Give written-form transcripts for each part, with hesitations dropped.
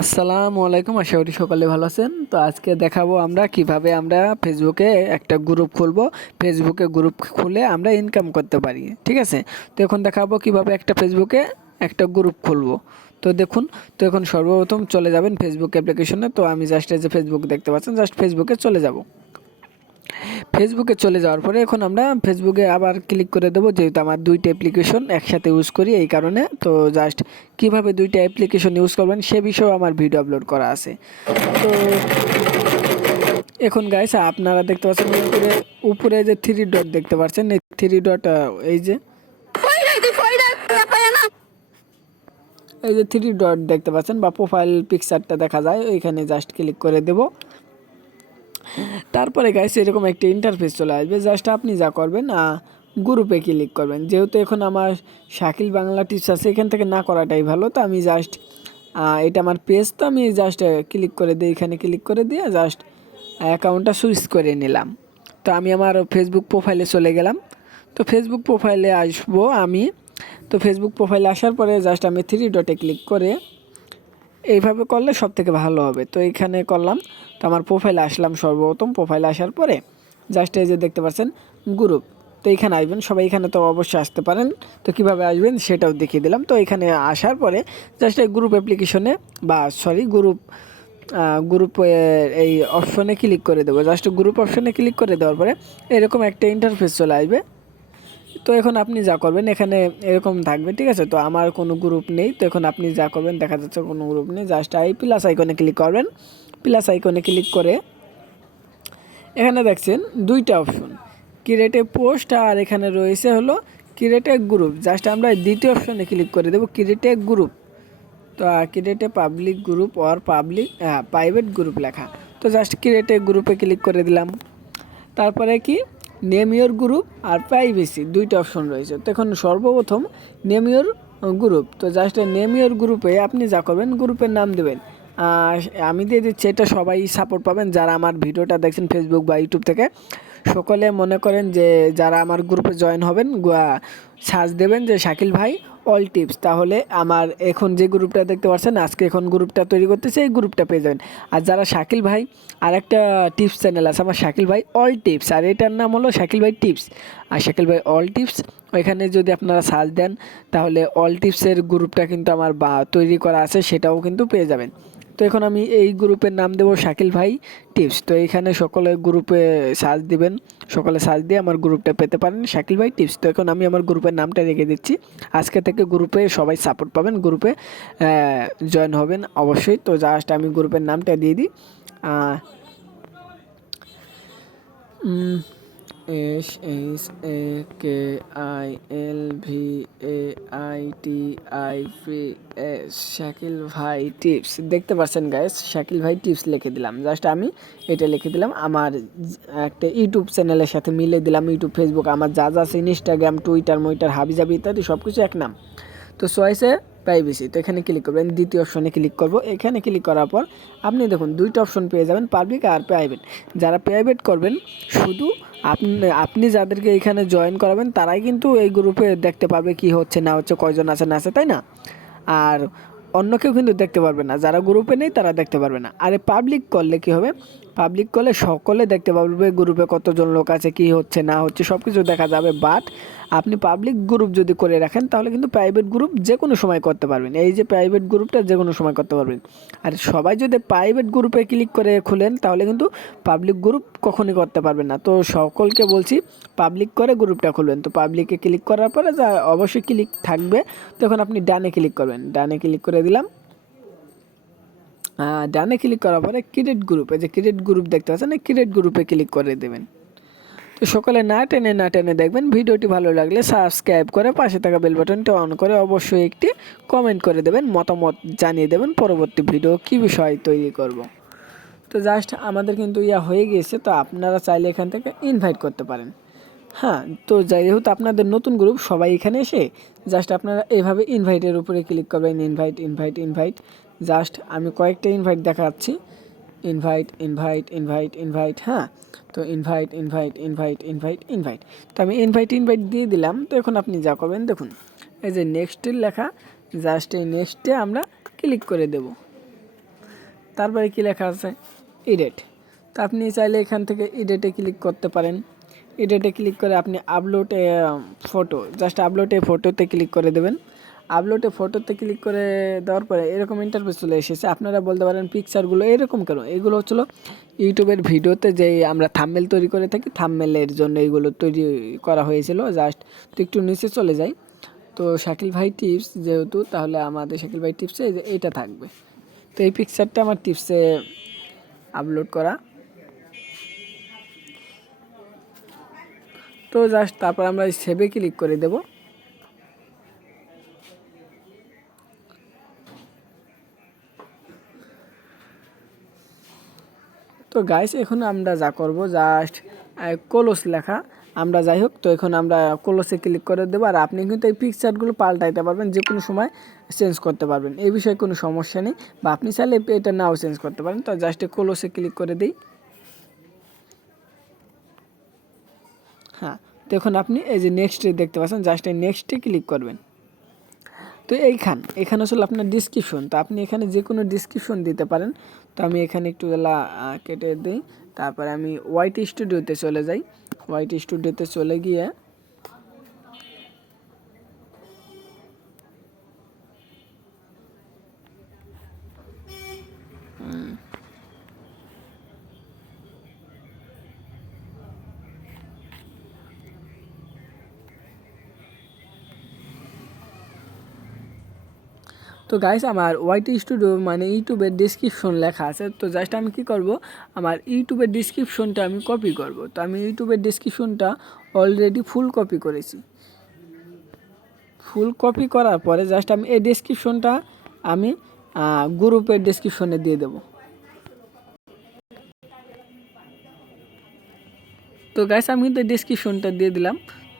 আসসালামু আলাইকুম, আশা করি সকলে ভালো আছেন। তো আজকে দেখাবো আমরা কিভাবে আমরা ফেসবুকে একটা গ্রুপ খুলবো। ফেসবুকে গ্রুপ খুলে আমরা ইনকাম করতে পারি, ঠিক আছে। তো এখন দেখাবো কিভাবে একটা ফেসবুকে একটা গ্রুপ খুলবো। তো দেখুন, তো এখন সর্বপ্রথম চলে যাবেন ফেসবুক অ্যাপ্লিকেশনে। তো আমি জাস্ট এই যে ফেসবুক দেখতে পাচ্ছেন, জাস্ট ফেসবুকে চলে যাব। ফেসবুকে চলে যাওয়ার পরে এখন আমরা ফেসবুকে আবার ক্লিক করে দেবো, যেহেতু আমার দুইটা অ্যাপ্লিকেশন একসাথে ইউজ করি এই কারণে। তো জাস্ট কিভাবে দুইটা অ্যাপ্লিকেশন ইউজ করবেন সে বিষয়েও আমার ভিডিও আপলোড করা আছে। তো এখন গাইস আপনারা দেখতে পাচ্ছেন উপরে উপরে যে থ্রি ডট দেখতে পাচ্ছেন, এই থ্রি ডট এই যে থ্রি ডট দেখতে পাচ্ছেন বা প্রোফাইল পিকচারটা দেখা যায়, ওইখানে জাস্ট ক্লিক করে দেব। তারপরে গাইস এরকম একটা ইন্টারফেস চলে আসবে। জাস্ট আপনি যা করবেন গ্রুপে ক্লিক করবেন। যেহেতু এখন আমার শাকিল বাংলা টিপস আছে, এখান থেকে না করাটাই ভালো। তো আমি জাস্ট এটা আমার পেজ, তো আমি জাস্ট ক্লিক করে দিই, এখানে ক্লিক করে দিয়ে জাস্ট অ্যাকাউন্টটা সুইচ করে নিলাম। তো আমি আমার ফেসবুক প্রোফাইলে চলে গেলাম। তো ফেসবুক প্রোফাইলে আসবো আমি। তো ফেসবুক প্রোফাইলে আসার পরে জাস্ট আমি থ্রি ডটে ক্লিক করে এইভাবে করলে সব থেকে ভালো হবে। তো এইখানে করলাম। তো আমার প্রোফাইলে আসলাম। সর্বপ্রথম প্রোফাইলে আসার পরে জাস্ট এই যে দেখতে পাচ্ছেন গ্রুপ। তো এইখানে আসবেন সবাই, এখানে তো অবশ্যই আসতে পারেন। তো কিভাবে আসবেন সেটাও দেখিয়ে দিলাম। তো এখানে আসার পরে জাস্ট এই গ্রুপ অ্যাপ্লিকেশনে বা গ্রুপ এই অপশনে ক্লিক করে দেবো। জাস্ট গ্রুপ অপশনে ক্লিক করে দেওয়ার পরে এরকম একটা ইন্টারফেস চলে আসবে। তো এখন আপনি যা করবেন এখানে এরকম থাকবে, ঠিক আছে। তো আমার কোনো গ্রুপ নেই। তো এখন আপনি যা করবেন, দেখা যাচ্ছে কোনো গ্রুপ নেই, জাস্ট এই প্লাস আইকনে ক্লিক করবেন। প্লাস আইকনে ক্লিক করে এখানে দেখছেন দুইটা অপশন, ক্রিয়েট এ পোস্ট আর এখানে রয়েছে হলো ক্রিয়েট এ গ্রুপ। জাস্ট আমরা দ্বিতীয় অপশনে ক্লিক করে দেবো, ক্রিয়েট এ গ্রুপ। তো create a public group or private group লেখা। তো জাস্ট ক্রিয়েট এ গ্রুপে ক্লিক করে দিলাম। তারপরে কি নেম ইওর গ্রুপ আর প্রাইভেসি দুইটা অপশন রয়েছে। তো এখন সর্বপ্রথম নেম ইওর গ্রুপ। তো জাস্ট নেম ইওর গ্রুপে আপনি যা করবেন গ্রুপের নাম দেবেন। আমি দিয়ে দিচ্ছি, এটা সবাই সাপোর্ট পাবেন যারা আমার ভিডিওটা দেখছেন ফেসবুক বা ইউটিউব থেকে। সকলে মনে করেন যে যারা আমার গ্রুপে জয়েন হবেন সার্চ দেবেন যে শাকিল ভাই অল টিপস, তাহলে আমার এখন যে গ্রুপটা দেখতে পাচ্ছেন আজকে এখন গ্রুপটা তৈরি করতেছে, এই গ্রুপটা পেয়ে যাবেন। আর যারা শাকিল ভাই আর একটা টিপস চ্যানেল আছে আমার শাকিল ভাই অল টিপস, আর এটার নাম হলো শাকিল ভাই টিপস আর শাকিল ভাই অল টিপস। ওইখানে যদি আপনারা সার্চ দেন তাহলে অল টিপসের গ্রুপটা কিন্তু আমার তৈরি করা আছে, সেটাও কিন্তু পেয়ে যাবেন। তো এখন আমি এই গ্রুপের নাম দেবো শাকিল ভাই টিপস। তো এইখানে সকলে গ্রুপে সার্চ দিবেন, সকলে সার্চ দিয়ে আমার গ্রুপটা পেতে পারেন শাকিল ভাই টিপস। তো এখন আমি আমার গ্রুপের নামটা রেখে দিচ্ছি। আজকে থেকে গ্রুপে সবাই সাপোর্ট পাবেন, গ্রুপে জয়েন হবেন অবশ্যই। তো জাস্ট আমি গ্রুপের নামটা দিয়ে দিই, shakilvaialltips শাকিল ভাই টিপস দেখতে পাচ্ছেন গাইস, শাকিল ভাই টিপস লিখে দিলাম। জাস্ট আমি এটা লিখে দিলাম, আমার একটা ইউটিউব চ্যানেলের সাথে মিলে দিলাম। ইউটিউব ফেসবুক আমার যা যা আছে, ইনস্টাগ্রাম টুইটার মইটার হাবিজাবি ইত্যাদি সব কিছু এক নাম। তো চয়েসে প্রাইভেসি, তো এখানে ক্লিক করবেন, দ্বিতীয় অপশনে ক্লিক করব। এখানে ক্লিক করার পর আপনি দেখুন দুইটা অপশন পেয়ে যাবেন, পাবলিক আর প্রাইভেট। যারা প্রাইভেট করবেন শুধু আপনি যাদেরকে এখানে জয়েন করাবেন তারাই কিন্তু এই গ্রুপে দেখতে পারবে কি হচ্ছে না হচ্ছে, কয়জন আছে না আছে, তাই না। আর অন্য কেউ কিন্তু দেখতে পারবে না, যারা গ্রুপে নেই তারা দেখতে পারবে না। আরে পাবলিক করলে কি হবে, পাবলিক করলে সকলে দেখতে পারবে গ্রুপে কতজন লোক আছে, কি হচ্ছে না হচ্ছে সব কিছু দেখা যাবে। বাট আপনি পাবলিক গ্রুপ যদি করে রাখেন তাহলে কিন্তু প্রাইভেট গ্রুপ যে কোনো সময় করতে পারবেন। এই যে প্রাইভেট গ্রুপটা যে কোনো সময় করতে পারবেন। আর সবাই যদি প্রাইভেট গ্রুপে ক্লিক করে খুলেন তাহলে কিন্তু পাবলিক গ্রুপ কখনই করতে পারবেন না। তো সকলকে বলছি পাবলিক করে গ্রুপটা খুলবেন। তো পাবলিকে ক্লিক করার পরে যা অবশ্যই ক্লিক থাকবে, তখন আপনি ডানে ক্লিক করবেন। ডানে ক্লিক করে দিলাম। ডানে ক্লিক করার পরে ক্রিয়েট গ্রুপ, এই যে ক্রিয়েট গ্রুপ দেখতে পাচ্ছেন, ক্রিয়েট গ্রুপে ক্লিক করে দেবেন। তো সকলে না টেনে দেখবেন। ভিডিওটি ভালো লাগলে সাবস্ক্রাইব করে পাশে থাকা বেল বাটনটি অন করে অবশ্যই একটি কমেন্ট করে দেবেন, মতামত জানিয়ে দেবেন পরবর্তী ভিডিও কী বিষয় তৈরি করব। তো জাস্ট আমাদের কিন্তু হয়ে গিয়েছে। তো আপনারা চাইলে এখান থেকে ইনভাইট করতে পারেন। হ্যাঁ, তো যেহেতু আপনাদের নতুন গ্রুপ সবাই এখানে এসে জাস্ট আপনারা এইভাবে ইনভাইটের উপরে ক্লিক করবেন, ইনভাইট ইনভাইট ইনভাইট। জাস্ট আমি কয়েকটা ইনভাইট দেখাচ্ছি, ইনভাইট ইনভাইট ইনভাইট ইনভাইট। হ্যাঁ, তো invite invite invite invite invite. তো আমি ইনভাইট ইনভাইট দিয়ে দিলাম। তো এখন আপনি যা করবেন দেখুন, এই যে নেক্সটের লেখা, জাস্ট এই নেক্সটে আমরা ক্লিক করে দেব। তারপরে কি লেখা আছে এডিট। তো আপনি চাইলে এখান থেকে এডিটে ক্লিক করতে পারেন। এডিটে ক্লিক করে আপনি আপলোড ফটো, জাস্ট আপলোড এ ফটোতে ক্লিক করে দেবেন। আপলোডে ফটোতে ক্লিক করে দেওয়ার পরে এরকম ইন্টারফেস চলে এসেছে। আপনারা বলতে পারেন পিকচারগুলো এরকম কেন? এগুলো হচ্ছিলো ইউটিউবের ভিডিওতে যেই আমরা থাম্বনেল তৈরি করে থাকি, থাম্বনেলের জন্য এইগুলো তৈরি করা হয়েছিল। জাস্ট তো একটু নিচে চলে যাই, তো শাকিল ভাই টিপস যেহেতু, তাহলে আমাদের শাকিল ভাই টিপসে এইটা থাকবে। তো এই পিকচারটা আমার টিপসে আপলোড করা। তো জাস্ট তারপর আমরা সেভে ক্লিক করে দেব। তো গাইস এখন আমরা যা করব, জাস্ট কলস লেখা আমরা যাই হোক, তো এখন আমরা কলসে ক্লিক করে দেবো। আর আপনি কিন্তু এই পিকচারগুলো পাল্টাইতে পারবেন, যে কোনো সময় চেঞ্জ করতে পারবেন, এই বিষয়ে কোনো সমস্যা নেই। বা আপনি চাইলে এটা নাও চেঞ্জ করতে পারেন। তো জাস্ট কলসে ক্লিক করে দিই। হ্যাঁ, তো এখন আপনি এই যে নেক্সটে দেখতে পাচ্ছেন, জাস্ট এই নেক্সটে ক্লিক করবেন। তো এখানে আসলে আপনার ডিসক্রিপশন, তো আপনি এখানে যে কোনো ডিসক্রিপশন দিতে পারেন। তো আমি এখানে একটু কেটে দিই। তারপরে আমি ওয়াইট স্টুডিওতে চলে যাই। ওয়াইট স্টুডিওতে চলে গিয়ে তো গাইস আমার ওয়াইটি স্টুডিও মানে ইউটিউবের ডিসক্রিপশন লেখা আছে। তো জাস্ট আমি কি করব, আমার ইউটিউবের ডিসক্রিপশনটা আমি কপি করব। তো আমি ইউটিউবের ডিসক্রিপশনটা অলরেডি ফুল কপি করেছি। ফুল কপি করার পরে জাস্ট আমি এই ডিসক্রিপশনটা আমি গ্রুপের ডিসক্রিপশনে দিয়ে দেব। তো গাইস আমি কিন্তু ডিসক্রিপশনটা দিয়ে দিলাম।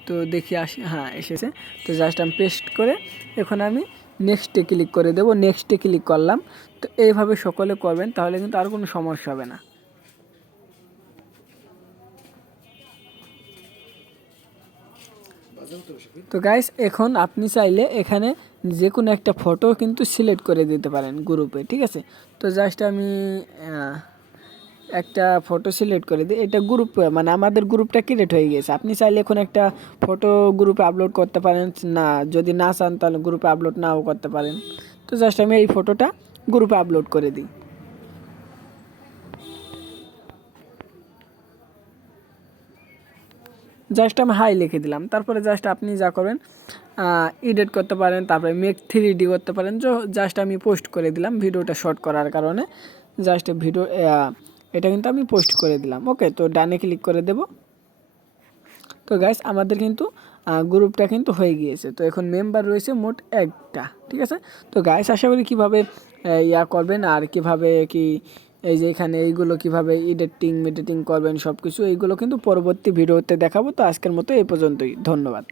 তো দেখি হ্যাঁ এসেছে। তো জাস্ট আমি পেস্ট করে এখন আমি নেক্সটে ক্লিক করে দেব। নেক্সটে ক্লিক করলাম। তো এইভাবে সকলে করবেন, তাহলে কিন্তু আর কোনো সমস্যা হবে না। তো গাইস এখন আপনি চাইলে এখানে যে কোনো একটা ফটো কিন্তু সিলেক্ট করে দিতে পারেন গ্রুপে, ঠিক আছে। তো জাস্ট আমি একটা ফটো সিলেক্ট করে দিই। এটা গ্রুপ মানে আমাদের গ্রুপটা ক্রিয়েট হয়ে গিয়েছে। আপনি চাইলে এখন একটা ফটো গ্রুপে আপলোড করতে পারেন, না যদি না চান তাহলে গ্রুপে আপলোড নাও করতে পারেন। তো জাস্ট আমি এই ফটোটা গ্রুপে আপলোড করে দিই। জাস্ট আমি হাই লিখে দিলাম। তারপরে জাস্ট আপনি যা করবেন এডিট করতে পারেন, তারপরে মেক 3D করতে পারেন। জাস্ট আমি পোস্ট করে দিলাম ভিডিওটা শর্ট করার কারণে। জাস্ট ভিডিও এটা কিন্তু আমি পোস্ট করে দিলাম। ওকে, তো ডানে ক্লিক করে দেব। তো গাইস আমাদের কিন্তু গ্রুপটা কিন্তু হয়ে গিয়েছে। তো এখন মেম্বার রয়েছে মোট 1টা, ঠিক আছে। তো গাইস আশা করি কীভাবে করবেন আর কিভাবে কি এই যে এখানে এইগুলো কিভাবে এডিটিং করবেন সব কিছু এইগুলো কিন্তু পরবর্তী ভিডিওতে দেখাবো। তো আজকের মতো এই পর্যন্তই, ধন্যবাদ।